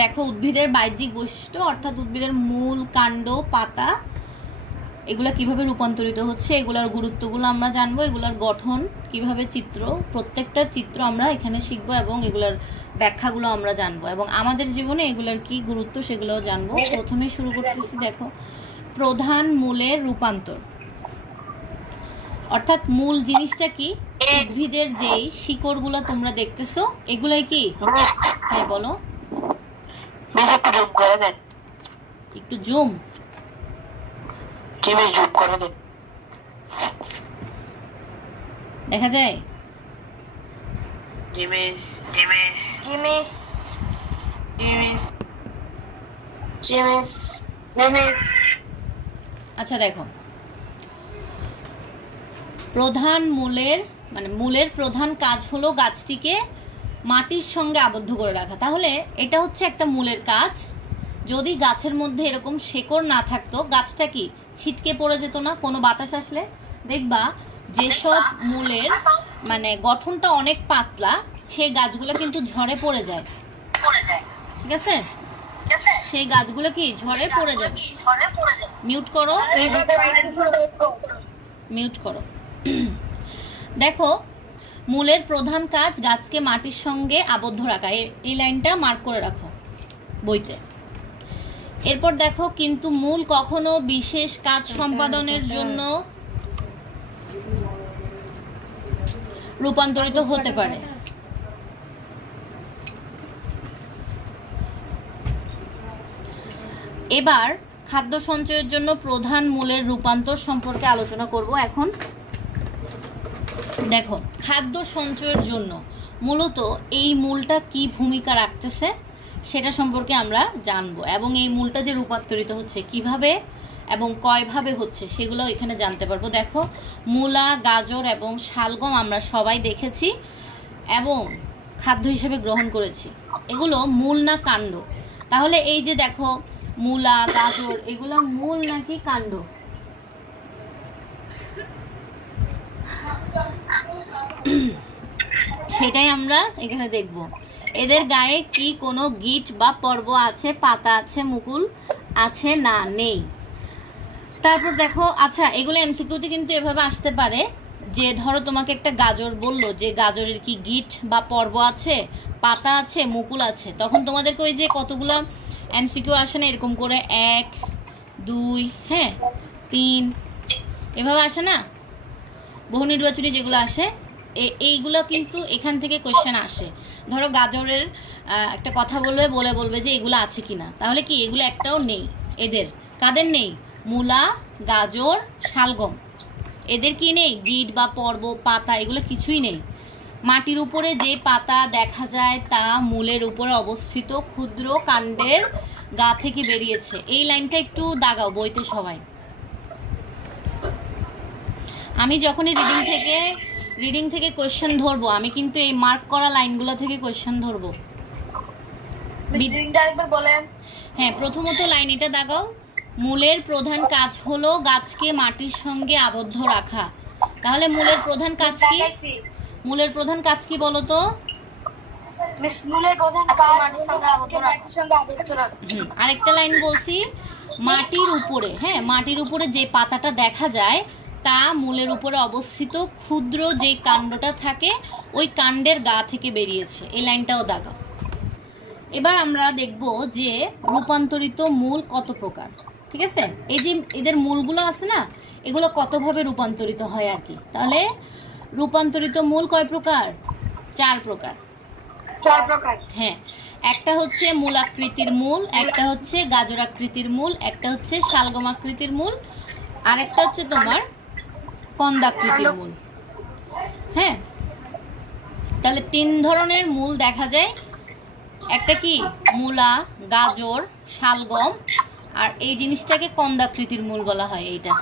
দেখো উদ্ভিদের বাহ্যিক বৈশিষ্ট্য অর্থাৎ উদ্ভিদের মূল, কাণ্ড, পাতা এগুলা কিভাবে রূপান্তরিত হচ্ছে, এগুলার গুরুত্বগুলো আমরা জানবো, এগুলার গঠন কিভাবে, চিত্র, প্রত্যেকটার চিত্র আমরা এখানে শিখবো এবং এগুলার ব্যাখ্যাগুলো আমরা জানবো এবং আমাদের জীবনে এগুলার কি গুরুত্ব সেগুলোও জানবো। প্রথমে শুরু করতেছি, দেখো প্রধান মূলের রূপান্তর অর্থাৎ মূল জিনিসটা কি? উদ্ভিদের যেই শিকড়গুলো তোমরা দেখতেছো এগুলাই কি? হ্যাঁ বলো, একটু জুম দেখা যায়। আচ্ছা দেখো, প্রধান মূলের মানে মূলের প্রধান কাজ হলো গাছটিকে মাটির সঙ্গে আবদ্ধ করে রাখা। তাহলে এটা হচ্ছে একটা মূলের কাজ। যদি গাছের মধ্যে এরকম শেকড় না থাকতো গাছটা কি ছিটকে পড়ে যেত না? কোনো বাতাস আসলে দেখবা যেসব মূলের মানে গঠনটা অনেক পাতলা সেই গাছগুলো কিন্তু ঝড়ে পড়ে যায়, ঠিক আছে? সেই গাছগুলো কি ঝড়ে পড়ে যায়। মিউট করো, মিউট করো। দেখো মূলের প্রধান কাজ গাছকে মাটির সঙ্গে আবদ্ধ রাখা, এই লাইনটা মার্ক করে রাখো বইতে। এরপর দেখো কিন্তু মূল কখনো বিশেষ কাজ সম্পাদনের জন্য রূপান্তরিত হতে পারে। এবার খাদ্য সঞ্চয়ের জন্য প্রধান মূলের রূপান্তর সম্পর্কে আলোচনা করব এখন। দেখো খাদ্য সঞ্চয়ের জন্য মূলত এই মূলটা কি ভূমিকা রাখতেছে সেটা সম্পর্কে আমরা জানবো এবং এই মূলটা যে রূপান্তরিত হচ্ছে কিভাবে এবং কয়ভাবে হচ্ছে সেগুলো এখানে জানতে পারবো। দেখো মূলা, গাজর এবং শালগম আমরা সবাই দেখেছি এবং খাদ্য হিসেবে গ্রহণ করেছি। এগুলো মূল না কাণ্ড? তাহলে এই যে দেখো মূলা, গাজর এগুলো মূল নাকি কাণ্ড? সেটাই আমরা এখানে দেখব। এদের গায়ে কি কোনো গিট বা পর্ব আছে, পাতা আছে, মুকুল আছে না নেই? তারপর দেখো আচ্ছা এগুলো এমসিকিউতে কিন্তু এভাবে আসতে পারে যে ধরো তোমাকে একটা গাজর বললো যে গাজরের কি গিট বা পর্ব আছে, পাতা আছে, মুকুল আছে, তখন তোমাদেরকে ওই যে কতগুলো এমসিকিউ আসে না এরকম করে 1 2 হ্যাঁ 3 এভাবে আসে না বহু নির্বাচনী যেগুলো আসে, এইগুলো কিন্তু এখান থেকে কোশ্চেন আসে। ধরো গাজরের একটা কথা বলবে যে এগুলো আছে কিনা, তাহলে কি এগুলো একটাও নেই। এদের কাদের নেই? মূলা, গাজর, শালগম এদের কি নেই? গিট বা পর্ব, পাতা এগুলো কিছুই নেই। মাটির উপরে যে পাতা দেখা যায় তা মূলের উপরে অবস্থিত ক্ষুদ্র কাণ্ডের গা থেকে বেরিয়েছে। এই লাইনটা একটু দাগাও বইতে সবাই। আমি যখনই রিডিং থেকে কোশ্চেন ধরবো আমি কিন্তু এই মার্ক করা লাইনগুলো থেকে কোশ্চেন ধরবো। হ্যাঁ প্রথমত লাইন এটা দাগাও, মূলের প্রধান কাজ হলো গাছকে মাটির সঙ্গে আবদ্ধ রাখা। তাহলে মূলের প্রধান কাজ কি? মূলের প্রধান কাজ কি বলো তো? আরেকটা লাইন বলছি, মাটির উপরে, হ্যাঁ মাটির উপরে যে পাতাটা দেখা যায় তা মূলের উপরে অবস্থিত ক্ষুদ্র যে কাণ্ডটা থাকে ওই কাণ্ডের গা থেকে বেরিয়েছে। এই লাইনটাও দাগাও। এবার আমরা দেখব যে রূপান্তরিত মূল কত প্রকার, ঠিক আছে? এই যে এদের মূলগুলো আছে না এগুলো কতভাবে রূপান্তরিত হয় আর কি। তাহলে রূপান্তরিত মূল কয় প্রকার? 4 প্রকার। 4 প্রকার, হ্যাঁ। একটা হচ্ছে মূলাকৃতির মূল, একটা হচ্ছে গাজরাকৃতির মূল, একটা হচ্ছে শালগমাকৃতির মূল, আর একটা হচ্ছে তোমার কন্দাকৃতির মূল। হ্যাঁ তাহলে 3 ধরনের মূল দেখা যায়। একটা কি মূলা, গাজর, শালগম, আর এই জিনিসটাকে কন্দাকৃতির মূল বলা হয় এইটা।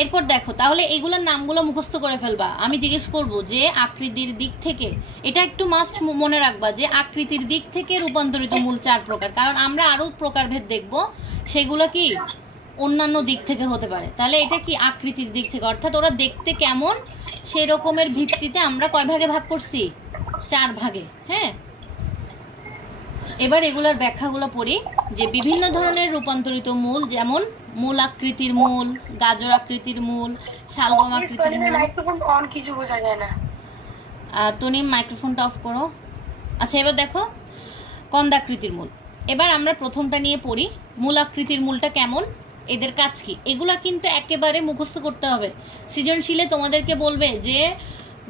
এরপর দেখো তাহলে এগুলোর নামগুলো মুখস্থ করে ফেলবা। আমি জিজ্ঞেস করব যে আকৃতির দিক থেকে, এটা একটু মাস্ট মনে রাখবা যে আকৃতির দিক থেকে রূপান্তরিত মূল 4 প্রকার, কারণ আমরা আরো প্রকারভেদ দেখব সেগুলো কি অন্যান্য দিক থেকে হতে পারে। তাহলে এটা কি আকৃতির দিক থেকে, অর্থাৎ ওরা দেখতে কেমন সেই রকমের ভিত্তিতে আমরা কয় ভাগে ভাগ করছি? 4 ভাগে। হ্যাঁ এবার এগুলোর ব্যাখ্যাগুলো পড়ি যে বিভিন্ন ধরনের রূপান্তরিত মূল, যেমন মূল আকৃতির মূল, গাজর আকৃতির মূল, শালগম আকৃতির মূল। মাইক্রোফোন অন, কিছু বোঝা যায় না। তনিম মাইক্রোফোনটা অফ করো। আচ্ছা, এবার দেখো কন্দাকৃতির মূল। এবার আমরা প্রথমটা নিয়ে পড়ি, মূল আকৃতির মূলটা কেমন, এদের কাজ কি। এগুলা কিন্তু একেবারে মুখস্থ করতে হবে। সৃজনশীলে তোমাদেরকে বলবে যে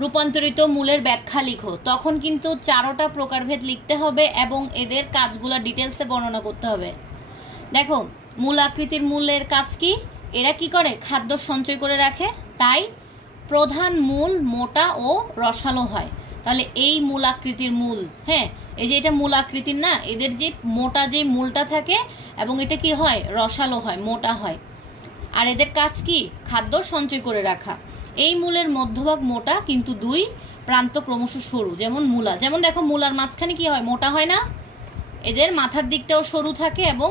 রূপান্তরিত মূলের ব্যাখ্যা লিখো, তখন কিন্তু 4টা প্রকারভেদ লিখতে হবে এবং এদের কাজগুলো ডিটেলসে বর্ণনা করতে হবে। দেখো, মূল আকৃতির মূলের কাজ কি, এরা কি করে, খাদ্য সঞ্চয় করে রাখে, তাই প্রধান মূল মোটা ও রসালো হয়। তাহলে এই মূল আকৃতির মূল, হ্যাঁ এই যে এটা মূল আকৃতির না, এদের যে মোটা যে মূলটা থাকে এবং এটা কি হয়, রসালো হয়, মোটা হয়। আর এদের কাজ কি, খাদ্য সঞ্চয় করে রাখা। এই মূলের মধ্যভাগ মোটা কিন্তু 2 প্রান্ত ক্রমশ সরু, যেমন মূলা। যেমন দেখো মূলার মাঝখানে কি হয়, মোটা হয় না, এদের মাথার দিকটাও সরু থাকে এবং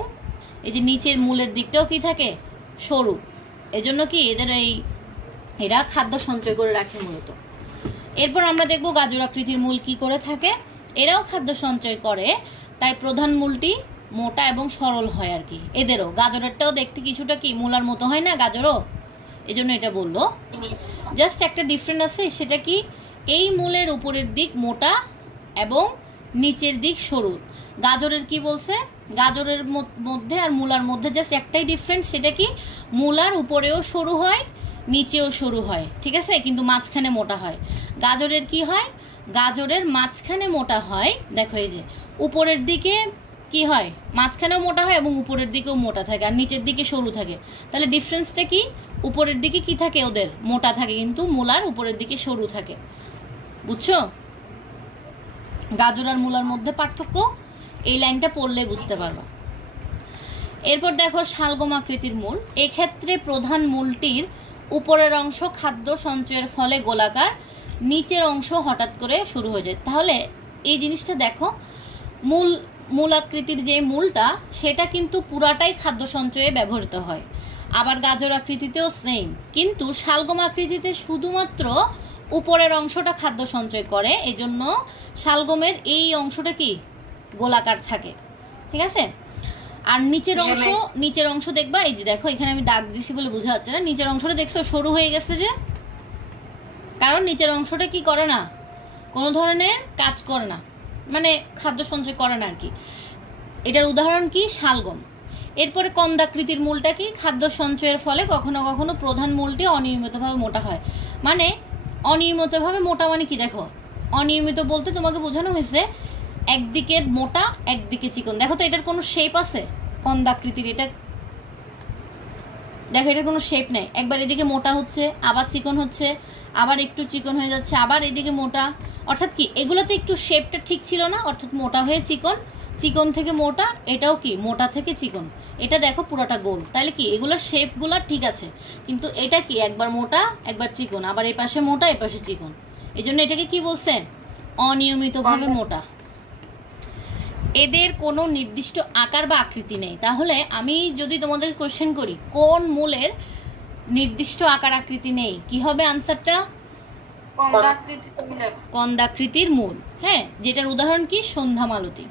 এই যে নিচের মূলের দিকটাও কি থাকে, সরু। এজন্য কি এরা খাদ্য সঞ্চয় করে রাখে মূলত। এরপর আমরা দেখব গাজর আকৃতির মূল কি করে থাকে। এরাও খাদ্য সঞ্চয় করে, তাই প্রধান মূলটি মোটা এবং সরল হয় আর কি। এদেরও, গাজরেরটাও দেখতে কিছুটা কি মূলার মতো হয় না গাজরও, এজন্য এটা বললো। জাস্ট একটা ডিফারেন্স আছে, সেটা কি, এই মূলের উপরের দিক মোটা এবং নিচের দিক সরু। গাজরের কি বলছে, গাজরের মধ্যে আর মূলার মধ্যে জাস্ট একটাই ডিফারেন্স, সেটা কি, মূলার উপরেও সরু হয়, নিচেও সরু হয়, ঠিক আছে, কিন্তু মাঝখানে মোটা হয়। গাজরের কি হয়, গাজরের মাঝখানে মোটা হয়, দেখো এই যে উপরের দিকে কি হয়, মাঝখানেও মোটা হয় এবং উপরের দিকেও মোটা থাকে, আর নিচের দিকে সরু থাকে। তাহলে ডিফারেন্সটা কি, উপরের দিকে কি থাকে, ওদের মোটা থাকে, কিন্তু মূলার উপরের দিকে সরু থাকে। বুঝছো গাজর আর মূলার মধ্যে পার্থক্য, এই লাইনটা পড়লে বুঝতে পারবা। এরপর দেখো শালগম আকৃতির মূল। এক্ষেত্রে প্রধান মূলটির উপরের অংশ খাদ্য সঞ্চয়ের ফলে গোলাকার, নিচের অংশ হঠাৎ করে শুরু হয়ে যায়। তাহলে এই জিনিসটা দেখো, মূল আকৃতির যে মূলটা সেটা কিন্তু পুরাটাই খাদ্য সঞ্চয়ে ব্যবহৃত হয়। আবার গাজর আকৃতিতেও সেম, কিন্তু শালগম আকৃতিতে শুধুমাত্র উপরের অংশটা খাদ্য সঞ্চয় করে, এজন্য শালগমের এই অংশটা কি গোলাকার থাকে, ঠিক আছে। আর নিচের অংশ দেখবা, এই যে দেখো এখানে আমি দাগ দিছি বলে বোঝা যাচ্ছে না, নিচের অংশটা দেখছো সরু হয়ে গেছে যে, কারণ নিচের অংশটা কি করে না, কোনো ধরনের কাজ করে না, মানে খাদ্য সঞ্চয় করে না আর কি। এটার উদাহরণ কি, শালগম। এরপরে কন্দাকৃতির মূলটা কি, খাদ্য সঞ্চয়ের ফলে কখনো কখনো প্রধান মূলটি অনিয়মিতভাবে মোটা হয়। মানে অনিয়মিতভাবে মোটা মানে কি, দেখো অনিয়মিত বলতে তোমাকে বোঝানো হয়েছে একদিকে মোটা একদিকে চিকন। দেখো তো এটার কোনো শেপ আছে, কন্দাকৃতির এটা দেখো এটার কোনো শেপ নেই, একবার এদিকে মোটা হচ্ছে আবার চিকন হচ্ছে, আবার একটু চিকন হয়ে যাচ্ছে, আবার এদিকে মোটা। অর্থাৎ কি, এগুলোতে একটু শেপটা ঠিক ছিল না, অর্থাৎ মোটা হয়ে চিকন, চিকন থেকে মোটা, এটাও কি মোটা থেকে চিকন। এটা দেখো পুরোটা গোল, তাহলে কি এগুলোর শেপগুলো ঠিক আছে, কিন্তু এটা কি একবার মোটা একবার চিকন, আবার এই পাশে মোটা এই পাশে চিকন, এই জন্য এটাকে কি বলছে, অনিয়মিতভাবে মোটা। এদের কোনো নির্দিষ্ট আকার বা আকৃতি নেই। তাহলে আমি যদি তোমাদের কোশ্চেন করি কোন মূলের নির্দিষ্ট আকার আকৃতি নেই, কি হবে আনসারটা, কন্দাকৃতির মূল, হ্যাঁ, যেটার উদাহরণ কি, সন্ধ্যা মালতী।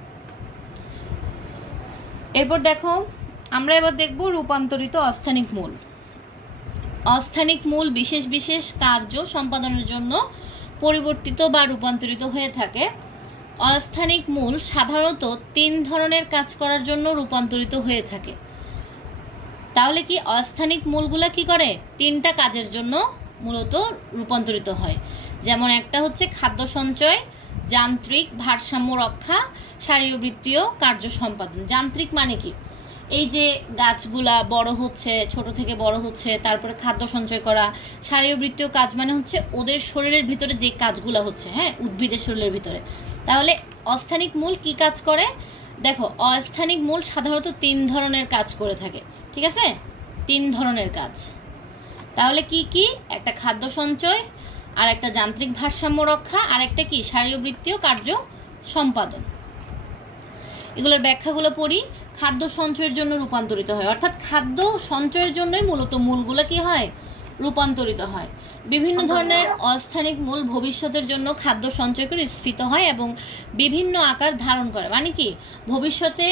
এরপর দেখো আমরা এবার দেখব রূপান্তরিত অস্থানিক মূল। অস্থানিক মূল বিশেষ বিশেষ কার্য সম্পাদনের জন্য পরিবর্তিত বা রূপান্তরিত হয়ে থাকে। অস্থানিক মূল সাধারণত 3 ধরনের কাজ করার জন্য রূপান্তরিত হয়ে থাকে। তাহলে কি অস্থানিক মূলগুলা কি করে, 3টা কাজের জন্য মূলত রূপান্তরিত হয়। যেমন একটা হচ্ছে খাদ্য সঞ্চয়, যান্ত্রিক ভারসাম্য রক্ষা, শারীরবৃত্তীয় কার্য সম্পাদন। যান্ত্রিক মানে কি, এই যে গাছগুলা বড় হচ্ছে, ছোট থেকে বড় হচ্ছে, তারপরে খাদ্য সঞ্চয় করা। শারীরবৃত্তীয় কাজ মানে হচ্ছে ওদের শরীরের ভিতরে যে কাজগুলা হচ্ছে, হ্যাঁ, উদ্ভিদের শরীরের ভিতরে। তাহলে অস্থানিক মূল কি কাজ করে, দেখো অস্থানিক মূল সাধারণত 3 ধরনের কাজ করে থাকে, ঠিক আছে, 3 ধরনের কাজ। তাহলে কি কি, একটা খাদ্য সঞ্চয়, আর একটা যান্ত্রিক ভারসাম্য রক্ষা, আর একটা কি শারীরবৃত্তীয় কার্য সম্পাদন। এগুলোর ব্যাখ্যাগুলো পড়ি। খাদ্য সঞ্চয়ের জন্য রূপান্তরিত হয়, অর্থাৎ খাদ্য সঞ্চয়ের জন্যই মূলত মূলগুলো কি হয়, রূপান্তরিত হয়। বিভিন্ন ধরনের অস্থানিক মূল ভবিষ্যতের জন্য খাদ্য সঞ্চয় করে স্ফীত হয় এবং বিভিন্ন আকার ধারণ করে। মানে কি, ভবিষ্যতে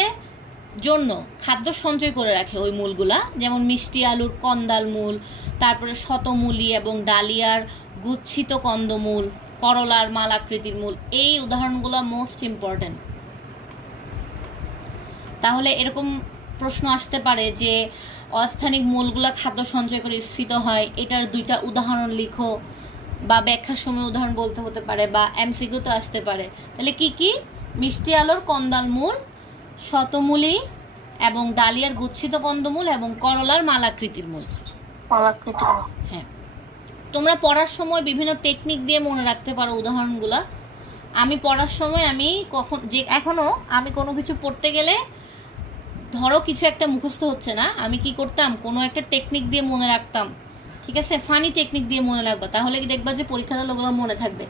জন্য খাদ্য সঞ্চয় করে রাখে ওই মূলগুলা, যেমন মিষ্টি আলুর কন্দাল মূল, তারপরে শতমূলী এবং ডালিয়ার গুচ্ছিত কন্দমূল, করলার মালাকৃতির মূল। এই উদাহরণগুলো মোস্ট ইম্পর্টেন্ট। তাহলে এরকম প্রশ্ন আসতে পারে যে অস্থানিক মূলগুলা খাদ্য সঞ্চয় করে স্ফীত হয়, এটার 2টা উদাহরণ লিখো, বা ব্যাখ্যার সময় উদাহরণ বলতে হতে পারে, বা এমসিকিউ তো আসতে পারে। তাহলে কি কি? মিষ্টি আলুর কন্দাল মূল, শতমূলী এবং ডালিয়ার গুচ্ছিত কন্দমূল এবং করলার মালাকৃতির মূল। হ্যাঁ, তোমরা পড়ার সময় বিভিন্ন টেকনিক দিয়ে মনে রাখতে পারো উদাহরণগুলা। আমি পড়ার সময় এখনো আমি কোনো কিছু পড়তে গেলে, ধরো কিছু একটা মুখস্থ হচ্ছে না, আমি কি করতাম, কোনো একটা টেকনিক দিয়ে মনে রাখতাম। ঠিক আছে, ফানি টেকনিক দিয়ে মনে রাখবা, তাহলে কি দেখবা যে পরীক্ষার হলে ওগুলো মনে থাকবে।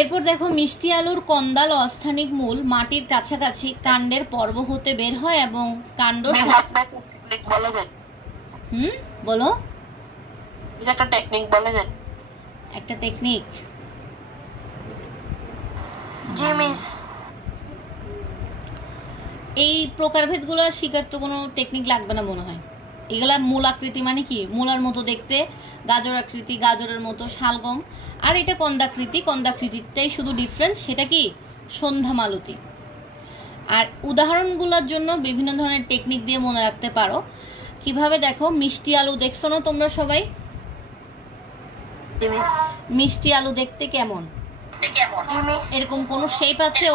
এরপর দেখো, মিষ্টি আলুর কন্দাল অস্থানিক মূল মাটির কাছাকাছি কাণ্ডের পর্ব হতে বের হয় এবং কাণ্ড বলো একটা টেকনিক বলে দেন। একটা টেকনিক? জি মিস। এই প্রকারভেদগুলো শিকার তো কোনো টেকনিক লাগবে না মনে হয়। এগুলা মূল আকৃতি, মানে কি, মূলার মতো দেখতে, গাজর আকৃতি, গাজরের মতো, শালগম। আর এটা কন্দাকৃতি, কন্দাকৃতিটাই শুধু ডিফারেন্স, সেটা কি, সন্ধ্যা মালতী। আর উদাহরণগুলোর জন্য বিভিন্ন ধরনের টেকনিক দিয়ে মনে রাখতে পারো। কিভাবে দেখো, মিষ্টি আলু দেখছো না তোমরা সবাই? মিষ্টি আলু দেখতে কেমন? এরকম কোনো শেপ আছে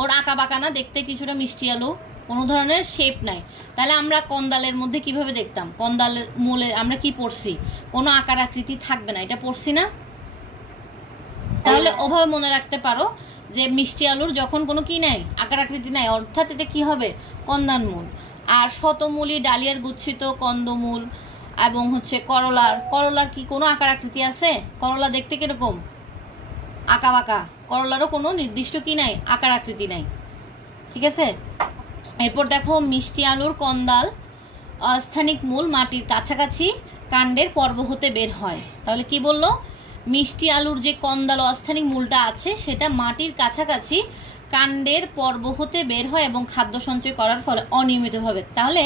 ওর আঁকা বাঁকা না, দেখতে কিছুটা মিষ্টি আলু, কোনো ধরনের শেপ নাই। তাহলে আমরা কন্দালের মধ্যে কিভাবে দেখতাম? কন্দালের মূলে আমরা কি পড়ছি? কোনো আকার আকৃতি থাকবে না, এটা পড়ছি না? তাহলে ওভাবে মনে রাখতে পারো যে মিষ্টি আলুর যখন কোনো কি নাই, আকার আকৃতি নাই, অর্থাৎ এটা কি হবে, কন্দাল মূল। আর শতমূলী ডালিয়ার গুচ্ছিত কন্দমূল এবং করলার কি কোনো আকার আকৃতি আছে? করলা দেখতে কিরকম, আঁকা বাঁকা। করলারও কোনো নির্দিষ্ট কি নাই, আকার আকৃতি নাই। ঠিক আছে, এরপর দেখো, মিষ্টি আলুর কন্দাল অস্থানিক মূল মাটির কাছাকাছি কাণ্ডের পর্ব হতে বের হয়। তাহলে কি বললো, মিষ্টি আলুর যে কন্দাল অস্থানিক মূলটা আছে সেটা মাটির কাছাকাছি কাণ্ডের পর্ব হতে বের হয় এবং খাদ্য সঞ্চয় করার ফলে অনিয়মিতভাবে। তাহলে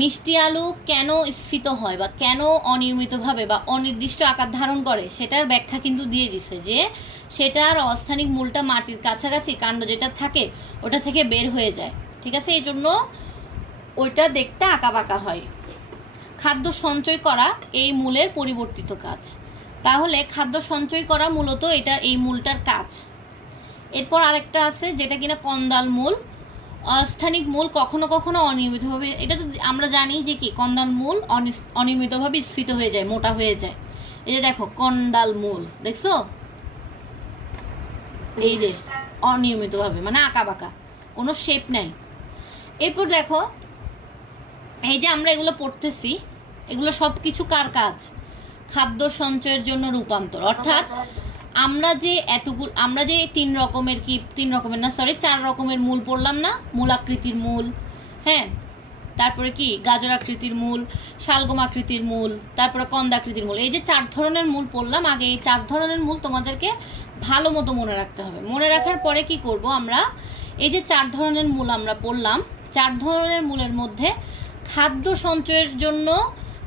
মিষ্টি আলু কেন স্ফীত হয় বা কেন অনিয়মিতভাবে বা অনির্দিষ্ট আকার ধারণ করে, সেটার ব্যাখ্যা কিন্তু দিয়ে দিচ্ছে যে সেটার অস্থানিক মূলটা মাটির কাছাকাছি কাণ্ড যেটা থাকে ওটা থেকে বের হয়ে যায়। ঠিক আছে, এই জন্য ওইটা দেখতে আঁকা বাঁকা হয়। খাদ্য সঞ্চয় করা এই মূলের পরিবর্তিত কাজ। তাহলে খাদ্য সঞ্চয় করা মূলত এটা এই মূলটার কাজ। এরপর আরেকটা আছে যেটা কিনা কন্দাল মূল। অস্থানিক মূল কখনো কখনো অনিয়মিতভাবে, এটা তো আমরা জানি যে কি, কন্দাল মূল অনিয়মিতভাবে স্ফীত হয়ে যায়, মোটা হয়ে যায়। এই যে দেখো কন্দাল মূল, দেখছো, এই যে অনিয়মিতভাবে, মানে আঁকা বাঁকা, কোনো শেপ নাই। এরপর দেখো, এই যে আমরা এগুলো পড়তেছি, এগুলো সব কিছু কার কাজ? খাদ্য সঞ্চয়ের জন্য রূপান্তর। অর্থাৎ আমরা যে চার রকমের মূল পড়লাম না, মূলাকৃতির মূল, হ্যাঁ, তারপরে কি গাজর আকৃতির মূল, শালগম আকৃতির মূল, তারপরে কন্দাকৃতির মূল, এই যে 4 ধরনের মূল পড়লাম। আগে এই 4 ধরনের মূল তোমাদেরকে ভালো মতো মনে রাখতে হবে। মনে রাখার পরে কি করব আমরা, এই যে 4 ধরনের মূল আমরা পড়লাম, 4 ধরনের মূলের মধ্যে খাদ্য সঞ্চয়ের জন্য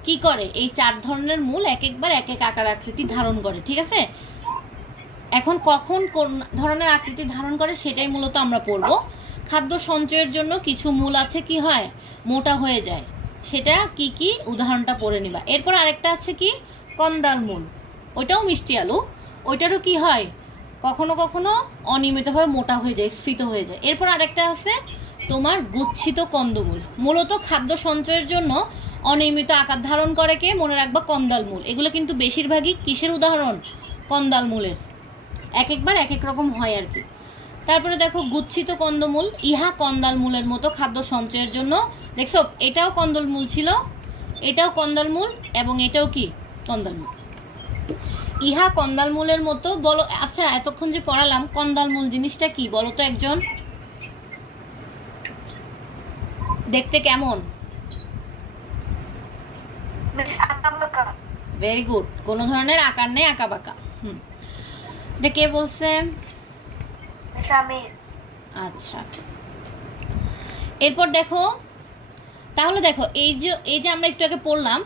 কি করে, এই 4 ধরনের মূল এক একবার এক এক আকার আকৃতি ধারণ করে। ঠিক আছে, এখন কখন কোন ধরনের আকৃতি ধারণ করে সেটাই মূলত আমরা পড়ব। খাদ্য সঞ্চয়ের জন্য কিছু মূল আছে কি হয়, মোটা হয়ে যায়, সেটা কি কি উদাহরণটা পড়ে নিবা। এরপর আরেকটা আছে কি, কন্দাল মূল, ওইটাও মিষ্টি আলু, ওইটারও কি হয়, কখনো কখনো অনিয়মিতভাবে মোটা হয়ে যায়, স্ফীত হয়ে যায়। এরপর আরেকটা আছে তোমার গুচ্ছিত কন্দমূল, মূলত খাদ্য সঞ্চয়ের জন্য অনিয়মিত আকার ধারণ করে, কে মনে রাখবা, কন্দাল মূল। এগুলো কিন্তু বেশিরভাগই কিসের উদাহরণ, কন্দাল মূলের, এক একবার এক এক রকম হয় আর কি। তারপরে দেখো গুচ্ছিত কন্দমূল, ইহা কন্দাল মূলের মতো খাদ্য সঞ্চয়ের জন্য, দেখছো এটাও কন্দল মূল ছিল, এটাও কন্দাল মূল এবং এটাও কি কন্দাল মূল। ইহা কন্দাল মূলের মতো, বলো। আচ্ছা, এতক্ষণ যে পড়ালাম কন্দাল মূল জিনিসটা কি বলো তো একজন? দেখতে কেমন? ভেরি গুড, কোনো ধরনের আকার নেই, আঁকা বাঁকা। এটা কে বলছে? আচ্ছা, এরপর দেখো, তাহলে দেখো এই যে আমরা একটু আগে পড়লাম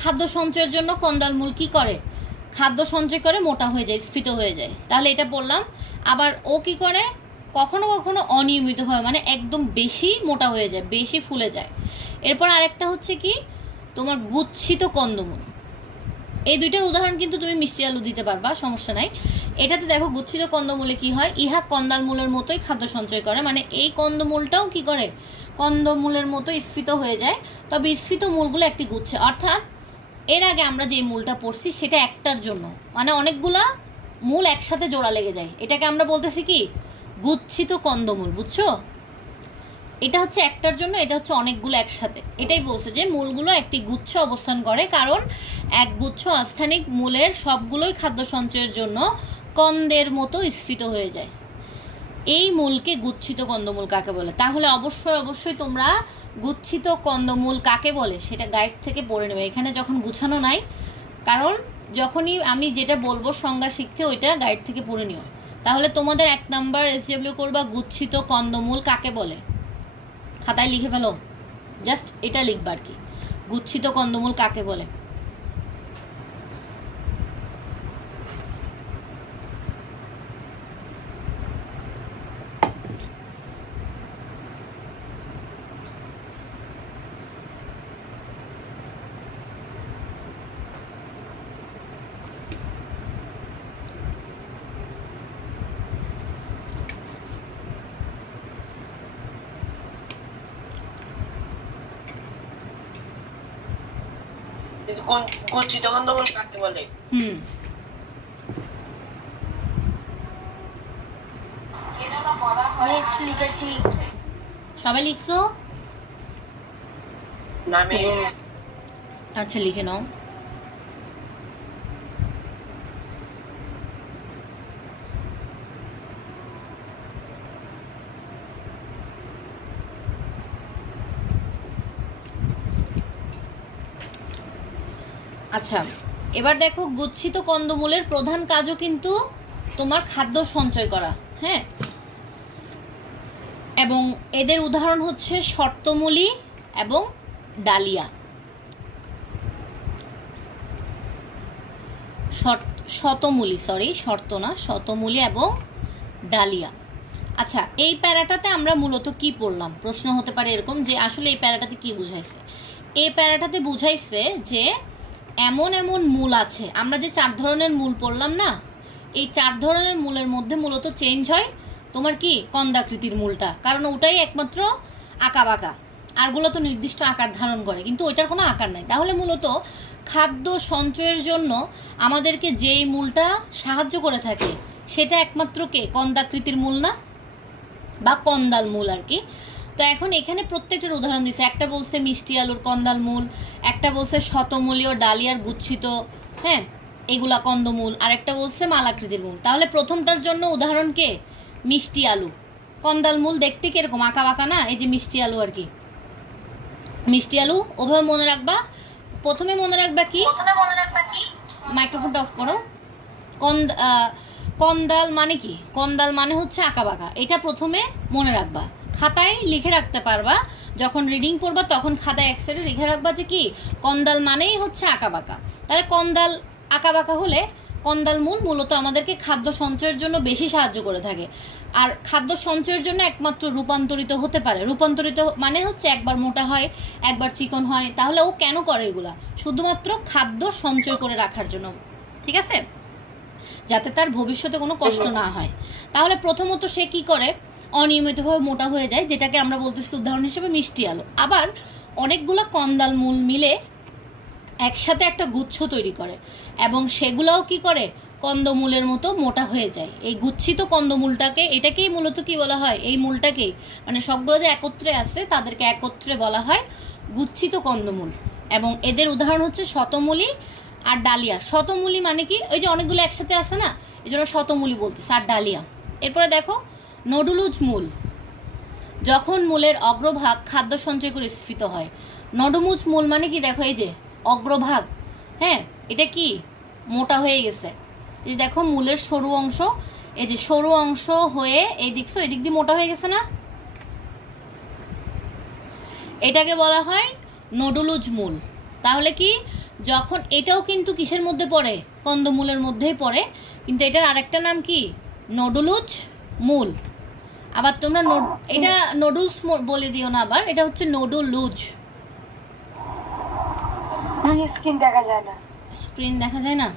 খাদ্য সঞ্চয়ের জন্য কন্দাল মূল কি করে? খাদ্য সঞ্চয় করে মোটা হয়ে যায়, স্ফীত হয়ে যায়। তাহলে এটা পড়লাম। আবার ও কি করে? কখনো কখনো অনিয়মিতভাবে, মানে একদম বেশি মোটা হয়ে যায়, বেশি ফুলে যায়। এরপর আরেকটা হচ্ছে কি তোমার গুচ্ছিত কন্দমূল। এই দুইটার উদাহরণ কিন্তু তুমি মিষ্টি আলু দিতে পারবা, সমস্যা নাই। এটাতে দেখো গুচ্ছিত কন্দমূলে কি হয়, ইহা কন্দাল মূলের মতোই খাদ্য সঞ্চয় করে, মানে এই কন্দমূলটাও কি করে কন্দমূলের মতো স্ফীত হয়ে যায়। তবে স্ফীত মূলগুলো একটি গুচ্ছে, অর্থাৎ এর আগে আমরা যে মূলটা পড়ছি সেটা একটার জন্য, মানে অনেকগুলা মূল একসাথে জোড়া লেগে যায়, এটাকে আমরা বলতেছি কি গুচ্ছিত কন্দমূল, বুঝছো? এটা হচ্ছে একটার জন্য, এটা হচ্ছে অনেকগুলো একসাথে। এটাই বলছে যে মূলগুলো একটি গুচ্ছ অবস্থান করে, কারণ এক গুচ্ছ আস্থানিক মূলের সবগুলোই খাদ্য সঞ্চয়ের জন্য কন্দের মতো স্ফীত হয়ে যায়। এই মূলকে গুচ্ছিত কন্দমূল কাকে বলে? তাহলে অবশ্যই অবশ্যই তোমরা গুচ্ছিত কন্দমূল কাকে বলে সেটা গাইড থেকে পড়ে নেবে, এখানে যখন গুছানো নাই। কারণ যখনই আমি যেটা বলবো সংজ্ঞা শিখতে, ওইটা গাইড থেকে পড়ে নিও। তাহলে তোমাদের 1 নাম্বার SW করবা গুচ্ছিত কন্দমূল কাকে বলে, খাতায় লিখে ফেলো, জাস্ট এটা লিখবা আর কি, গুচ্ছিত কন্দমূল কাকে বলে। গচ্ছিত কন্দমূল কাকে বলে? লিখেছি, সবাই লিখছো? আচ্ছা লিখে নাও। আচ্ছা, এবার দেখো গুচ্ছিত কন্দমূলের প্রধান কাজও কিন্তু তোমার খাদ্য সঞ্চয় করা, হ্যাঁ। এবং এদের উদাহরণ হচ্ছে শর্তমূলী এবং ডালিয়া। শতমূলী, সরি শর্ত না, শতমূলী এবং ডালিয়া। আচ্ছা, এই প্যারাটাতে আমরা মূলত কি পড়লাম? প্রশ্ন হতে পারে এরকম যে আসলে এই প্যারাটাতে কি বুঝাইছে? এই প্যারাটাতে বুঝাইছে যে এমন এমন মূল আছে, আমরা যে 4 ধরনের মূল পড়লাম না, এই 4 ধরনের মূলের মধ্যে মূলত চেঞ্জ হয় তোমার কি কন্দাকৃতির মূলটা, কারণ ওটাই একমাত্র আঁকা বাঁকা, আরগুলো তো নির্দিষ্ট আকার ধারণ করে, কিন্তু ওইটার কোনো আকার নাই। তাহলে মূলত খাদ্য সঞ্চয়ের জন্য আমাদেরকে যেই মূলটা সাহায্য করে থাকে সেটা একমাত্র কে কন্দাকৃতির মূল না, বা কন্দাল মূল আর কি। তো এখন এখানে প্রত্যেকটার উদাহরণ দিছে, একটা বলছে মিষ্টি আলুর কন্দাল মূল, একটা বলছে শতমূলী ও ডালিয়ার গুচ্ছিত, হ্যাঁ এগুলা কন্দমূল, আর একটা বলছে মালাকৃতির মূল। তাহলে প্রথমটার জন্য উদাহরণ কে? মিষ্টি আলু। কন্দাল মূল দেখতে কিরকম আঁকা বাঁকা না, এই যে মিষ্টি আলু আর কি, মিষ্টি আলু ওভাবে মনে রাখবা। প্রথমে মনে রাখবা কি, মাইক্রোফোনটা অফ করো। কন্দাল মানে কি? কন্দাল মানে হচ্ছে আঁকা বাঁকা, এটা প্রথমে মনে রাখবা, খাতায় লিখে রাখতে পারবা, যখন রিডিং পড়বা তখন খাতায় এক সাইডে লিখে রাখবা যে কি কন্দাল মানেই হচ্ছে আঁকা বাঁকা। তাহলে কন্দাল আঁকা বাঁকা হলে কন্দাল মূল মূলত আমাদেরকে খাদ্য সঞ্চয়ের জন্য বেশি সাহায্য করে থাকে, আর খাদ্য সঞ্চয়ের জন্য একমাত্র রূপান্তরিত হতে পারে। রূপান্তরিত মানে হচ্ছে একবার মোটা হয়, একবার চিকন হয়। তাহলে ও কেন করে এগুলা? শুধুমাত্র খাদ্য সঞ্চয় করে রাখার জন্য, ঠিক আছে, যাতে তার ভবিষ্যতে কোনো কষ্ট না হয়। তাহলে প্রথমত সে কি করে? অনিয়মিতভাবে মোটা হয়ে যায়, যেটাকে আমরা বলতেছি উদাহরণ হিসেবে মিষ্টি আলু। আবার অনেকগুলো কন্দাল মূল মিলে একসাথে একটা গুচ্ছ তৈরি করে, এবং সেগুলোও কি করে কন্দমূলের মতো মোটা হয়ে যায়। এই গুচ্ছিত কন্দমূলটাকে, এটাকেই মূলত কি বলা হয়? এই মূলটাকেই, মানে সবগুলো যে একত্রে আছে তাদেরকে একত্রে বলা হয় গুচ্ছিত কন্দমূল। এবং এদের উদাহরণ হচ্ছে শতমূলী আর ডালিয়া। শতমূলী মানে কি? ওই যে অনেকগুলো একসাথে আছে না, এই জন্য শতমূলী বলতেছে, আর ডালিয়া। এরপরে দেখো নডুলুজ মূল। যখন মূলের অগ্রভাগ খাদ্য সঞ্চয় করে স্ফীত হয়। নডমুজ মূল মানে কি, দেখো এই যে অগ্রভাগ, হ্যাঁ এটা কি মোটা হয়ে গেছে, এই দেখো মূলের সরু অংশ, এই যে সরু অংশ হয়ে এই এদিক দিয়ে মোটা হয়ে গেছে না, এটাকে বলা হয় নডুলুজ মূল। তাহলে কি, যখন এটাও কিন্তু কিসের মধ্যে পড়ে, কন্দমূলের মধ্যেই পড়ে, কিন্তু এটার আরেকটা নাম কি, নডুলুজ মূল। আবার তোমরা এটা নডুলস বলে দিও না, আবার এটা হচ্ছে নডুলুজ। স্ক্রিন দেখা যায় না, স্ক্রিন দেখা যায় না,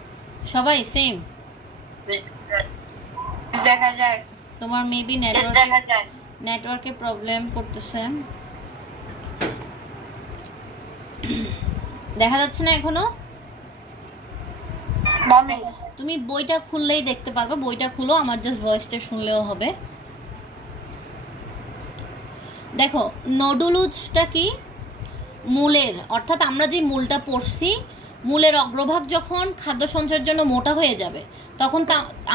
সবাই সেম দেখা যায়, তোমার মেবি নেটওয়ার্কের প্রবলেম করতেছে, দেখা যাচ্ছে না এখনো। তুমি বইটা খুললেই দেখতে পারবে, বইটা খুলো, আমার জাস্ট ভয়েসটা শুনলেও হবে। দেখো নডুলুজটা কি, মূলের, অর্থাৎ আমরা যে মূলটা পড়ছি, মূলের অগ্রভাগ যখন খাদ্য সঞ্চয়ের জন্য মোটা হয়ে যাবে তখন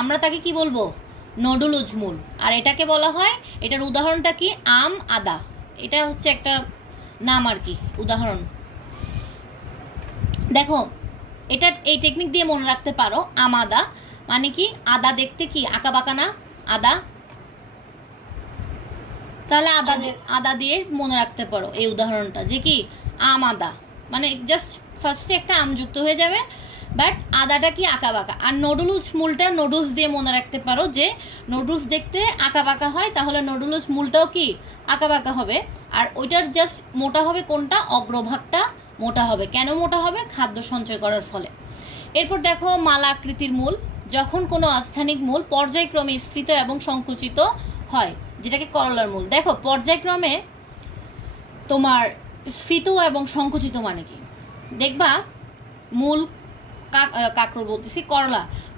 আমরা তাকে কি বলবো, নডুলুজ মূল। আর এটাকে বলা হয়, এটার উদাহরণটা কি, আম আদা, এটা হচ্ছে একটা নাম আর কি, উদাহরণ। দেখো এটা এই টেকনিক দিয়ে মনে রাখতে পারো, আম আদা মানে কি, আদা দেখতে কি আঁকা বাঁকা না, আদা, তাহলে আদা দিয়ে মনে রাখতে পারো এই উদাহরণটা, যে কি আম আদা মানে জাস্ট ফার্স্টে একটা আম যুক্ত হয়ে যাবে, বাট আদাটা কি আঁকা বাঁকা। আর নডুলুজ মূলটা নুডলস দিয়ে মনে রাখতে পারো, যে নুডলস দেখতে আঁকা বাঁকা হয়, তাহলে নডুলুজ মূলটাও কি আঁকা বাঁকা হবে। আর ওইটার জাস্ট মোটা হবে কোনটা, অগ্রভাগটা মোটা হবে। কেন মোটা হবে, খাদ্য সঞ্চয় করার ফলে। এরপর দেখো মালা আকৃতির মূল, যখন কোনো আস্থানিক মূল পর্যায়ক্রমে স্ফীত এবং সংকুচিত হয়, যেটাকে করলার মূল। দেখো পর্যায়ক্রমে তোমার স্ফীত এবং সংকুচিত মানে কি, দেখবা মূল কাঁকড়ো বলতেছি,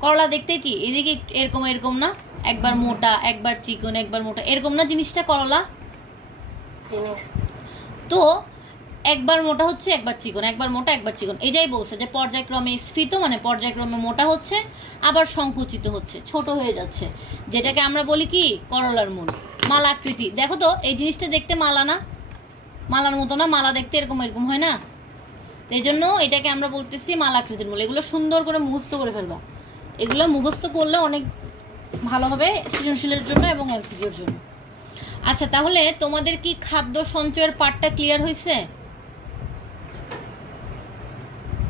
করলা দেখতে কি এদিকে এরকম এরকম না, একবার মোটা একবার চিকন একবার মোটা, এরকম না জিনিসটা করলা, তো একবার মোটা হচ্ছে একবার চিকন, একবার মোটা একবার চিকন, এটাই বলছে যে পর্যায়ক্রমে স্ফীত মানে পর্যায়ক্রমে মোটা হচ্ছে, আবার সংকুচিত হচ্ছে, ছোট হয়ে যাচ্ছে, যেটাকে আমরা বলি কি করলার মূল। মালা আকৃতি, দেখো তো এই জিনিসটা দেখতে মালা না, মালার মতো না, মালা দেখতে এরকম এরকম হয় না, এই জন্য এটাকে আমরা বলতেছি মালা আকৃতির মূল। এগুলো সুন্দর করে মুখস্থ করে ফেলবা, এগুলো মুখস্থ করলে অনেক ভালো হবে সৃজনশীলের জন্য এবং এমসিকিউর জন্য। আচ্ছা তাহলে তোমাদের কি খাদ্য সঞ্চয়ের পার্টটা ক্লিয়ার হয়েছে?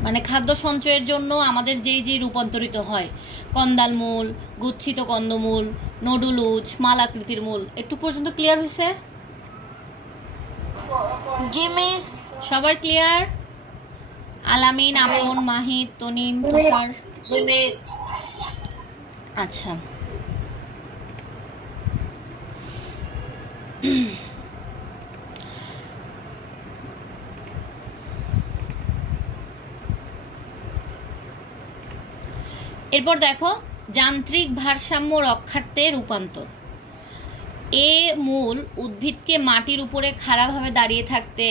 মানে খাদ্য সঞ্চয়ের জন্য আমাদের যেই রূপান্তরিত হয়, কন্দাল মূল, গুচ্ছিত কন্দমূল, নডুলুজ, মালাকৃতির মূল, একটু পর্যন্ত ক্লিয়ার হয়েছে? জি মিস। সবার ক্লিয়ার? আলামিন, আপন, মাহিদ, তনিম, তুষার? জি মিস। আচ্ছা এরপর দেখো যান্ত্রিক ভারসাম্য রক্ষার্থে রূপান্তর। এ মূল উদ্ভিদকে মাটির উপরে খাড়াভাবে দাঁড়িয়ে থাকতে,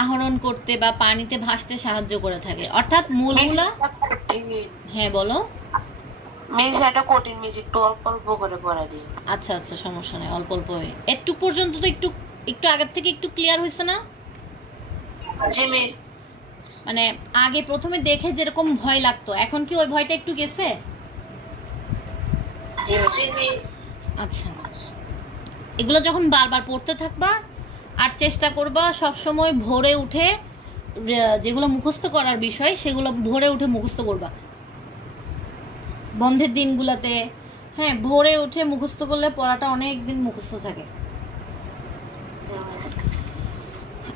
আহরণ করতে বা পানিতে ভাসতে সাহায্য করে থাকে। অর্থাৎ মূলগুলা, হ্যাঁ বলো মিস, এটা কঠিন মিস, একটু অল্প অল্প করে পড়া দিই। আচ্ছা আচ্ছা সমস্যা নেই, অল্প অল্প হয়ে একটু পর্যন্ত তো একটু একটু আগের থেকে একটু ক্লিয়ার হয়েছে না? জি মিস। মানে আগে প্রথমে দেখে যেরকম ভয় লাগতো, এখন কি ওই ভয়টা একটু গেছে? জি মিস। আচ্ছা এগুলো যখন বারবার পড়তে থাকবা আর চেষ্টা করবা সব সময় ভোরে উঠে যেগুলো মুখস্থ করার বিষয় সেগুলো ভোরে উঠে মুখস্থ করবা বন্ধের দিনগুলোতে। হ্যাঁ ভোরে উঠে মুখস্থ করলে পড়াটা অনেক দিন মুখস্থ থাকে।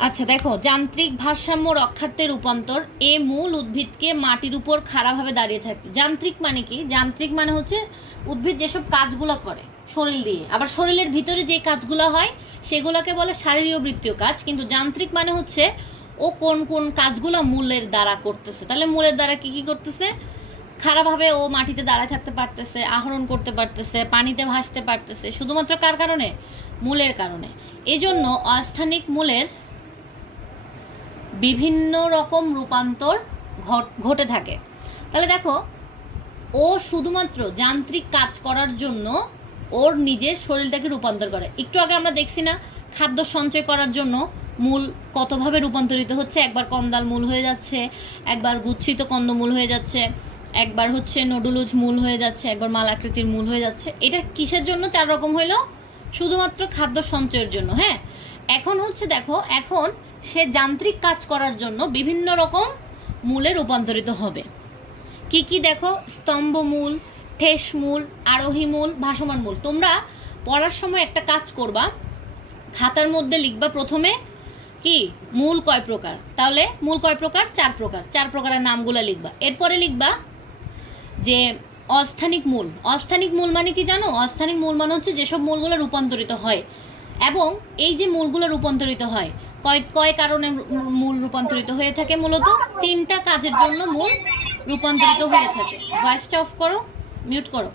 আচ্ছা দেখো যান্ত্রিক ভারসাম্য রক্ষার্থে রূপান্তর। এ মূল উদ্ভিদকে মাটির উপর খাড়াভাবে দাঁড়িয়ে থাকতে। যান্ত্রিক মানে কি? যান্ত্রিক মানে হচ্ছে উদ্ভিদ যেসব কাজগুলো করে শরীর দিয়ে, আবার শরীরের ভিতরে যে কাজগুলো হয় সেগুলোকে বলে শারীরবৃত্তীয় কাজ। কিন্তু যান্ত্রিক মানে হচ্ছে ও কোন কোন কাজগুলো মূলের দ্বারা করতেছে। তাহলে মূলের দ্বারা কি কি করতেছে? খাড়াভাবে ও মাটিতে দাঁড়ায় থাকতে পারতেছে, আহরণ করতে পারতেছে, পানিতে ভাসতে পারতেছে, শুধুমাত্র কার কারণে? মূলের কারণে। এজন্য অস্থানিক মূলের বিভিন্ন রকম রূপান্তর ঘটে থাকে। তাহলে দেখো ও শুধুমাত্র যান্ত্রিক কাজ করার জন্য ওর নিজের শরীরটাকে রূপান্তর করে। একটু আগে আমরা দেখছি না খাদ্য সঞ্চয় করার জন্য মূল কতভাবে রূপান্তরিত হচ্ছে, একবার কন্দাল মূল হয়ে যাচ্ছে, একবার গুচ্ছিত কন্দমূল হয়ে যাচ্ছে, একবার হচ্ছে নোডুলুজ মূল হয়ে যাচ্ছে, একবার মালাকৃতির মূল হয়ে যাচ্ছে। এটা কিসের জন্য 4 রকম হইলো? শুধুমাত্র খাদ্য সঞ্চয়ের জন্য। হ্যাঁ, এখন হচ্ছে দেখো, এখন সে যান্ত্রিক কাজ করার জন্য বিভিন্ন রকম মূলে রূপান্তরিত হবে। কি কি দেখো, স্তম্ভমূল, ঠেসমূল, আরোহী মূল, ভাসমান মূল। তোমরা পড়ার সময় একটা কাজ করবা, খাতার মধ্যে লিখবা প্রথমে কি মূল কয় প্রকার, তাহলে মূল কয় প্রকার? 4 প্রকার। 4 প্রকারের নামগুলো লিখবা। এরপরে লিখবা যে অস্থানিক মূল। অস্থানিক মূল মানে কি জানো? অস্থানিক মূল মানে হচ্ছে যেসব মূলগুলো রূপান্তরিত হয়, এবং এই যে মূলগুলো রূপান্তরিত হয় কয় কারণে মূল রূপান্তরিত হয়ে থাকে? মূলত 3টা কাজের জন্য মূল রূপান্তরিত হয়ে থাকে। ভয়েসটা অফ করো, মিউট করো।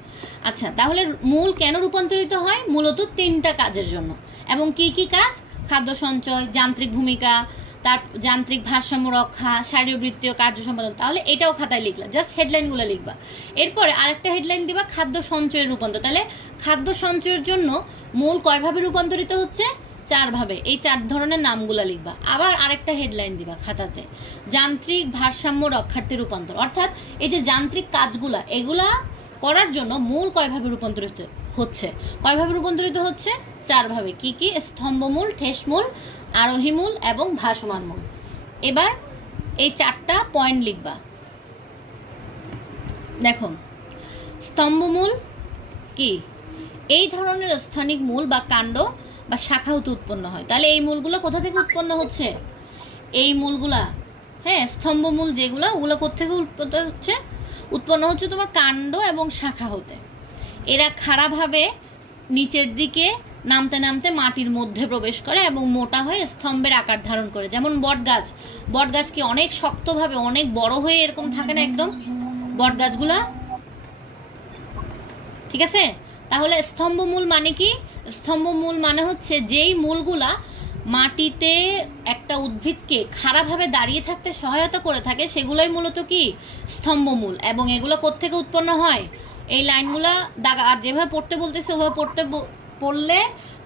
আচ্ছা, তাহলে মূল কেন রূপান্তরিত হয়? মূলত 3টা কাজের জন্য। এবং কি কি কাজ? খাদ্য সঞ্চয়, যান্ত্রিক ভূমিকা, তার যান্ত্রিক ভারসাম্য রক্ষা, শারীরবৃত্তীয় কার্য সম্পাদন। তাহলে এটাও খাতায় লিখলা, জাস্ট হেডলাইনগুলো লিখবা। এরপরে আরেকটা হেডলাইন দিবা খাদ্য সঞ্চয়ের রূপান্তর। তাহলে খাদ্য সঞ্চয়ের জন্য মূল কয়ভাবে রূপান্তরিত হচ্ছে? 4 ভাবে। এই 4 ধরনের নামগুলা লিখবা। আবার আরেকটা হেডলাইন দিবা খাতাতে, যান্ত্রিক ভারসাম্য রক্ষার্থে রূপান্তর। অর্থাৎ এই যে যান্ত্রিক কাজগুলা, এগুলা করার জন্য মূল কয়ভাবে রূপান্তরিত হচ্ছে? কয়ভাবে রূপান্তরিত হচ্ছে? 4 ভাবে। কি কি? স্তম্ভমূল, ঠেসমূল, আরোহী মূল এবং ভাসমান মূল। এবার এই 4টা পয়েন্ট লিখবা। দেখো, স্তম্ভমূল কি? এই ধরনের স্থানিক মূল বা কাণ্ড বা শাখা হতে উৎপন্ন হয়। তাহলে এই মূলগুলো কোথা থেকে উৎপন্ন হচ্ছে? এই মূলগুলা, হ্যাঁ, স্তম্ভমূল যেগুলো, ওগুলো কোথেকে উৎপন্ন হচ্ছে তোমার কাণ্ড এবং শাখা হতে। এরা খাড়াভাবে নিচের দিকে নামতে নামতে মাটির মধ্যে প্রবেশ করে এবং মোটা হয়ে স্তম্ভের আকার ধারণ করে। যেমন বটগাছ, বটগাছ কি অনেক শক্তভাবে অনেক বড় হয়ে এরকম থাকে না একদম বটগাছগুলা? ঠিক আছে। তাহলে স্তম্ভমূল মানে কি? স্তম্ভমূল মানে হচ্ছে যেই মূলগুলা মাটিতে একটা উদ্ভিদকে খাড়াভাবে দাঁড়িয়ে থাকতে সহায়তা করে থাকে, সেগুলোই মূলত কি? স্তম্ভমূল। এবং এগুলো কোত্থেকে উৎপন্ন হয়? এই লাইনগুলা দাগা, আর যেভাবে পড়তে বলতেছে ওভাবে পড়লে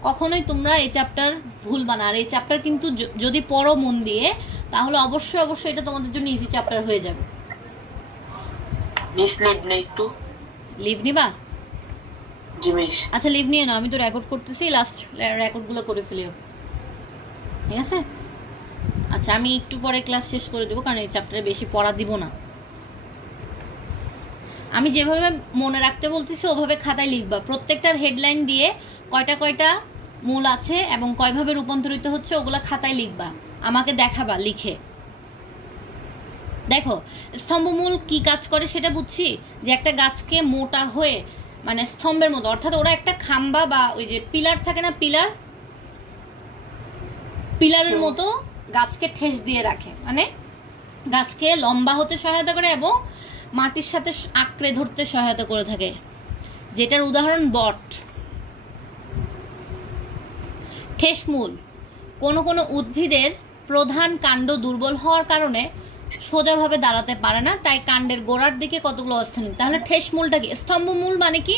কখনোই তোমরা এই চ্যাপ্টার ভুলবা না। আর এই চ্যাপ্টার কিন্তু যদি পড়ো মন দিয়ে, তাহলে অবশ্যই অবশ্যই এটা তোমাদের জন্য ইজি চ্যাপ্টার হয়ে যাবে। মিস লিভ নেই একটু, লিভ নিবা? জি মিস। আচ্ছা, লিভ নিয়ে নাও, আমি তো রেকর্ড করতেছি, লাস্ট রেকর্ডগুলো করে ফেলিও, ঠিক আছে? আচ্ছা, আমি একটু পরে ক্লাস শেষ করে দেবো, কারণ এই চ্যাপ্টারে বেশি পড়া দিব না। আমি যেভাবে মনে রাখতে বলতেছি ওভাবে খাতায় লিখবা। প্রত্যেকটার হেডলাইন দিয়ে কয়টা কয়টা মূল আছে এবং কয়ভাবে রূপান্তরিত হচ্ছে ওগুলা খাতায় লিখবা, আমাকে দেখাবা লিখে। দেখো, স্তম্ভমূল কি কাজ করে সেটা বুঝছি, যে একটা গাছকে মোটা হয়ে মানে স্তম্ভের মতো, অর্থাৎ ওরা একটা খাম্বা বা ওই যে পিলার থাকে না, পিলারের মতো গাছকে ঠেস দিয়ে রাখে, মানে গাছকে লম্বা হতে সহায়তা করে এবং মাটির সাথে আঁকড়ে ধরতে সহায়তা করে থাকে, যেটার উদাহরণ বট। ঠেসমূল, কোনো কোনো উদ্ভিদের প্রধান কাণ্ড দুর্বল হওয়ার কারণে সোজাভাবে দাঁড়াতে পারে না, তাই কাণ্ডের গোড়ার দিকে কতগুলো অস্থানিক। তাহলে ঠেসমূলটা কি? স্তম্ভমূল মানে কি?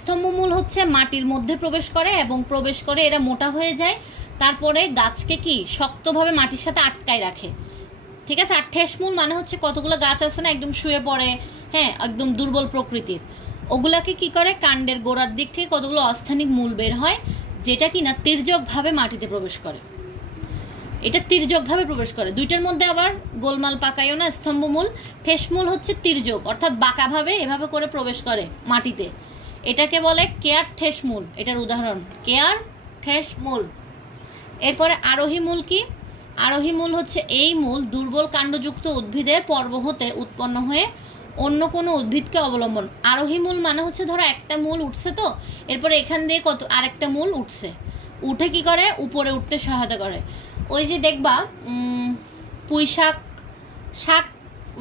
স্তম্ভমূল হচ্ছে মাটির মধ্যে প্রবেশ করে এবং প্রবেশ করে এরা মোটা হয়ে যায়, তারপরে গাছকে কি শক্তভাবে মাটির সাথে আটকায় রাখে, ঠিক আছে? আর ঠেসমূল মানে হচ্ছে কতগুলো গাছ আছে না একদম শুয়ে পড়ে, হ্যাঁ, একদম দুর্বল প্রকৃতির, ওগুলাকে কি করে কাণ্ডের গোড়ার দিক থেকে কতগুলো অস্থানিক মূল বের হয়, যেটা কি না তির্যকভাবে মাটিতে প্রবেশ করে। এটা তির্যকভাবে প্রবেশ করে। দুইটার মধ্যে আবার গোলমাল পাকাইও না। স্তম্ভমূল, ঠেসমূল হচ্ছে তির্যক, অর্থাৎ বাঁকাভাবে এভাবে করে প্রবেশ করে মাটিতে, এটাকে বলে কেয়ার ঠেসমূল। এটার উদাহরণ কেয়ার ঠেসমূল। এরপরে আরোহী মূল কি? আরোহী মূল হচ্ছে এই মূল দুর্বল কাণ্ডযুক্ত উদ্ভিদের পর্ব হতে উৎপন্ন হয়ে অন্য কোনো উদ্ভিদকে অবলম্বন। আরোহী মূল মানে হচ্ছে ধরো একটা মূল উঠছে, তো এরপরে এখান দিয়ে আরেকটা মূল উঠছে, উঠে কি করে উপরে উঠতে সহায়তা করে। ওই যে দেখবা পুঁই শাক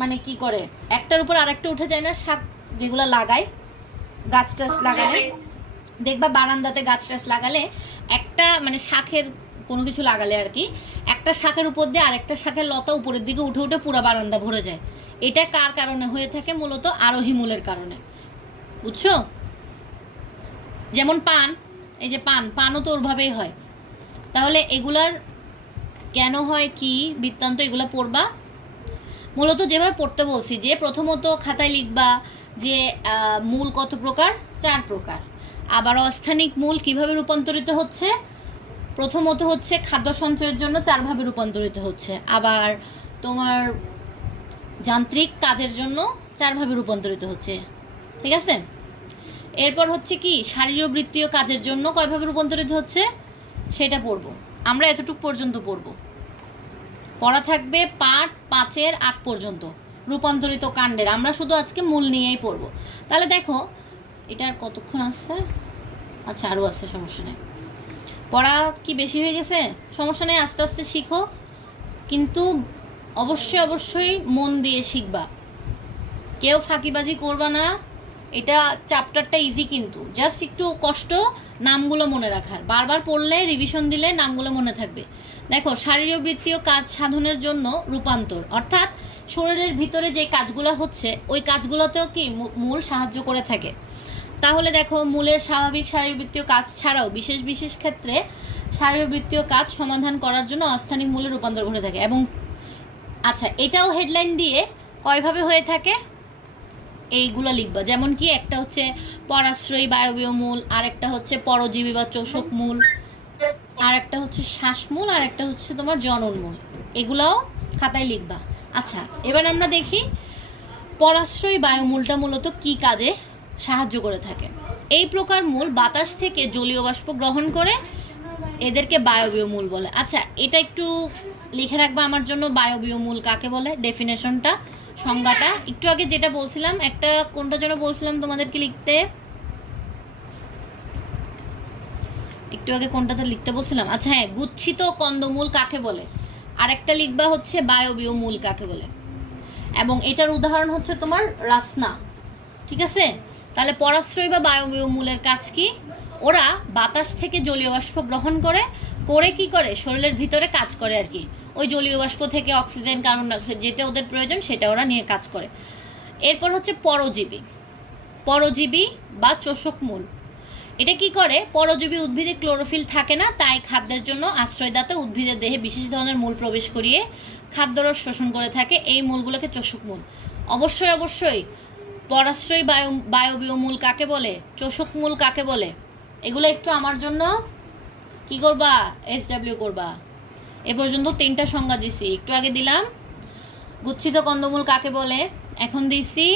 মানে কি করে একটার উপর আরেকটা উঠে যায় না, শাক যেগুলো লাগায় গাছ টাছ লাগালে, দেখবা বারান্দাতে গাছ টাছ লাগালে একটা মানে শাখের কোনো কিছু লাগালে আর কি, একটা শাখের উপর দিয়ে আরেকটা শাখের লতা উপরের দিকে উঠে উঠে পুরো বারান্দা ভরে যায়। এটা কার কারণে হয়ে থাকে? মূলত আরোহী মূলের কারণে, বুঝছো? যেমন পান, এই যে পানও তো ওরভাবেই হয়। তাহলে এগুলার কেন হয় কি বৃত্তান্ত এগুলা পড়বা। মূলত যেভাবে পড়তে বলছি, যে প্রথমত খাতায় লিখবা যে মূল কত প্রকার, 4 প্রকার। আবার অস্থানিক মূল কিভাবে রূপান্তরিত হচ্ছে, প্রথমত হচ্ছে খাদ্য সঞ্চয়ের জন্য 4 ভাবে রূপান্তরিত হচ্ছে। আবার তোমার যান্ত্রিক কাজের জন্য 4 ভাবে রূপান্তরিত হচ্ছে, ঠিক আছে। এরপর হচ্ছে কি শারীরবৃত্তীয় কাজের জন্য কয়ভাবে রূপান্তরিত হচ্ছে সেটা পড়বো। আমরা এতটুকু পর্যন্ত পড়বো, পড়া থাকবে পার্ট 5-এর আগ পর্যন্ত রূপান্তরিত কাণ্ডের। আমরা শুধু আজকে মূল নিয়েই পড়বো। তাহলে দেখো এটার কতক্ষণ আছে, আচ্ছা আরও আছে, সমস্যা নেই। পড়া কি বেশি হয়ে গেছে, সমস্যা নেই, আস্তে আস্তে শিখো, কিন্তু অবশ্যই অবশ্যই মন দিয়ে শিখবা, কেউ ফাঁকিবাজি করবা না। এটা চ্যাপ্টারটা ইজি, কিন্তু জাস্ট একটু কষ্ট নামগুলো মনে রাখার, বারবার পড়লে রিভিশন দিলে নামগুলো মনে থাকবে। দেখো শারীরবৃত্তীয় কাজ সাধনের জন্য রূপান্তর, অর্থাৎ শরীরের ভিতরে যে কাজগুলো হচ্ছে ওই কাজগুলোতেও কি মূল সাহায্য করে থাকে। তাহলে দেখো মূলের স্বাভাবিক শারীরবৃত্তীয় কাজ ছাড়াও বিশেষ বিশেষ ক্ষেত্রে শারীরবৃত্তীয় কাজ সমাধান করার জন্য অস্থানিক মূলের রূপান্তর ঘটে থাকে। এবং আচ্ছা এটাও হেডলাইন দিয়ে কয়ভাবে হয়ে থাকে এইগুলো লিখবা, যেমন কি একটা হচ্ছে পরাশ্রয়ী বায়বীয় মূল, আর একটা হচ্ছে পরজীবী বা চোষক মূল, আর একটা হচ্ছে শ্বাসমূল, আর একটা হচ্ছে তোমার জননমূল। এগুলাও খাতায় লিখবা। আচ্ছা এবার আমরা দেখি পরাশ্রয়ী বায়ুমূলটা মূলত কি কাজে সাহায্য করে থাকে। এই প্রকার মূল বাতাস থেকে জলীয় বাষ্প গ্রহণ করে, এদেরকে বায়বীয় মূল বলে। আচ্ছা এটা একটু লিখে রাখবা আমার জন্য, বায়বীয় মূল কাকে বলে, ডেফিনেশনটা, সংজ্ঞাটা। একটু আগে যেটা বলছিলাম, একটা কোনটা যেন বলছিলাম তোমাদেরকে লিখতে, একটু আগে কোনটাতে লিখতে বলছিলাম, আচ্ছা হ্যাঁ, গুচ্ছিত কন্দমূল কাকে বলে, আর একটা লিখবা হচ্ছে বায়বীয় মূল কাকে বলে। এবং এটার উদাহরণ হচ্ছে তোমার রাসনা, ঠিক আছে। তাহলে পরাশ্রয় বা বায়বীয় মূলের কাজ কি, ওরা বাতাস থেকে জলীয় বাষ্প গ্রহণ করে করে কি করে শরীরের ভিতরে কাজ করে আর কি, ওই জলীয় বাষ্প থেকে অক্সিজেন কার্বন ডাইঅক্সাইড যেটা ওদের প্রয়োজন সেটা ওরা নিয়ে কাজ করে। এরপর হচ্ছে পরজীবী, পরজীবী বা চোষক মূল। এটা কি করে, পরজীবী উদ্ভিদে ক্লোরোফিল থাকে না, তাই খাদ্যের জন্য আশ্রয়দাতা উদ্ভিদের দেহে বিশেষ ধরনের মূল প্রবেশ করিয়ে খাদ্যরস শোষণ করে থাকে, এই মূলগুলোকে চোষক মূল। অবশ্যই অবশ্যই পরাশ্রয়ী বায়বীয় মূল কাকে বলে, চোষক মূল কাকে বলে, এগুলো একটু আমার জন্য কি করবা, SW করবা। এ পর্যন্ত 3টা সংজ্ঞা দিছি, একটু আগে দিলাম গুচ্ছিত কন্দমূল কাকে বলে, এখন দিছি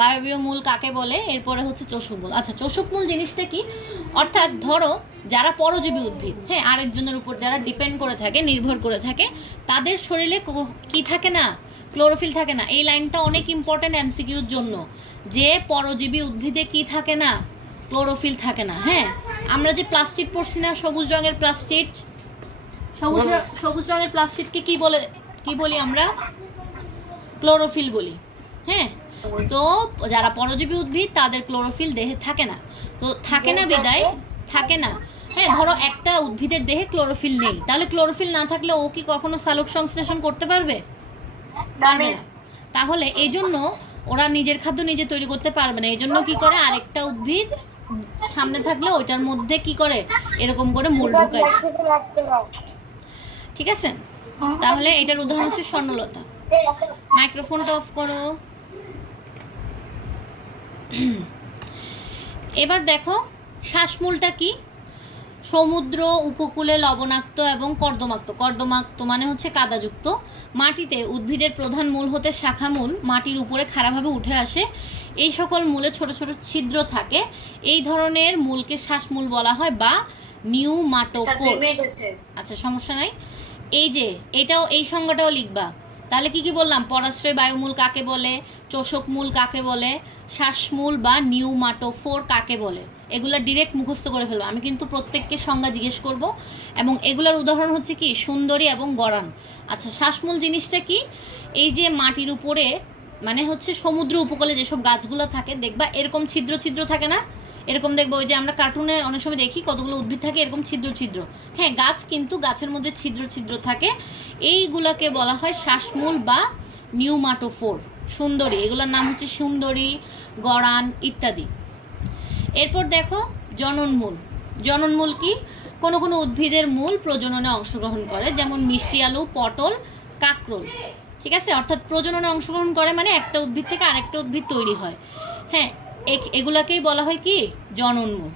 বায়বীয় মূল কাকে বলে, এরপরে হচ্ছে চোষক মূল। আচ্ছা চোষক মূল জিনিসটা কি, অর্থাৎ ধরো যারা পরজীবী উদ্ভিদ, হ্যাঁ, আরেকজনের উপর যারা ডিপেন্ড করে থাকে, নির্ভর করে থাকে, তাদের শরীরে কি থাকে না, ক্লোরোফিল থাকে না। এই লাইনটা অনেক ইম্পর্টেন্ট MCQর জন্য, যে পরজীবী উদ্ভিদে কি থাকে না, ক্লোরোফিল থাকে না। হ্যাঁ, আমরা যে প্লাস্টিক পড়ছি না, সবুজ রঙের প্লাস্টিক, সবুজ রঙের প্লাস্টিককে কি বলি আমরা, ক্লোরোফিল বলি। হ্যাঁ, তো যারা পরজীবী উদ্ভিদ তাদের ক্লোরোফিল দেহে থাকে না, তো থাকে না বিদায় থাকে না। হ্যাঁ, ধরো একটা উদ্ভিদের দেহে ক্লোরোফিল নেই, তাহলে ক্লোরোফিল না থাকলে ও কি কখনো সালোক সংশ্লেষণ করতে পারবে? পারবে না। তাহলে এই জন্য ওরা নিজের খাদ্য নিজে তৈরি করতে পারবে না, এই জন্য কি করে, আরেকটা উদ্ভিদ সামনে থাকলে ওইটার মধ্যে কি করে, এরকম করে মূল ঢুকায়। ঠিক আছে, তাহলে এটার উদাহরণ হচ্ছে স্বর্ণলতা। মাইক্রোফোনটা অফ করো। এবার দেখো শ্বাসমূলটা কি, সমুদ্র উপকূলে লবণাক্ত এবং কর্দমাক্ত, কর্দমাক্ত মানে হচ্ছে কাদাযুক্ত মাটিতে উদ্ভিদের প্রধান মূল হতে শাখা মূল মাটির উপরে খাড়াভাবে উঠে আসে, এই সকল মূলে ছোট ছোট ছিদ্র থাকে, এই ধরনের মূলকে শ্বাসমূল বলা হয় বা নিউমাটোফোর। আচ্ছা সমস্যা নাই, এই যে এটাও এই সংজ্ঞাটাও লিখবা। তাহলে কি কি বললাম, পরাশ্রয় বায়ুমূল কাকে বলে, চোষক মূল কাকে বলে, শ্বাসমূল বা নিউমাটোফোর কাকে বলে, এগুলা ডিরেক্ট মুখস্থ করে ফেলবো। আমি কিন্তু প্রত্যেককে সংজ্ঞা জিজ্ঞেস করব, এবং এগুলোর উদাহরণ হচ্ছে কি সুন্দরী এবং গরান। আচ্ছা শ্বাসমূল জিনিসটা কি, এই যে মাটির উপরে মানে হচ্ছে সমুদ্র উপকূলে যেসব গাছগুলো থাকে দেখবা এরকম ছিদ্র ছিদ্র থাকে না, এরকম দেখবো ওই যে আমরা কার্টুনে অনেক সময় দেখি কতগুলো উদ্ভিদ থাকে এরকম ছিদ্র ছিদ্র, হ্যাঁ গাছ কিন্তু গাছের মধ্যে ছিদ্র ছিদ্র থাকে, এইগুলাকে বলা হয় শ্বাসমূল বা নিউমাটোফোর। সুন্দরী, এগুলোর নাম হচ্ছে সুন্দরী, গড়ান ইত্যাদি। এরপর দেখো জননমূল। জননমূল কি, কোনো কোনো উদ্ভিদের মূল প্রজননে অংশগ্রহণ করে, যেমন মিষ্টি আলু, পটল, কাঁকরোল। ঠিক আছে, অর্থাৎ প্রজননে অংশগ্রহণ করে মানে একটা উদ্ভিদ থেকে আরেকটা উদ্ভিদ তৈরি হয়। হ্যাঁ, এগুলাকেই বলা হয় কি জননমূল।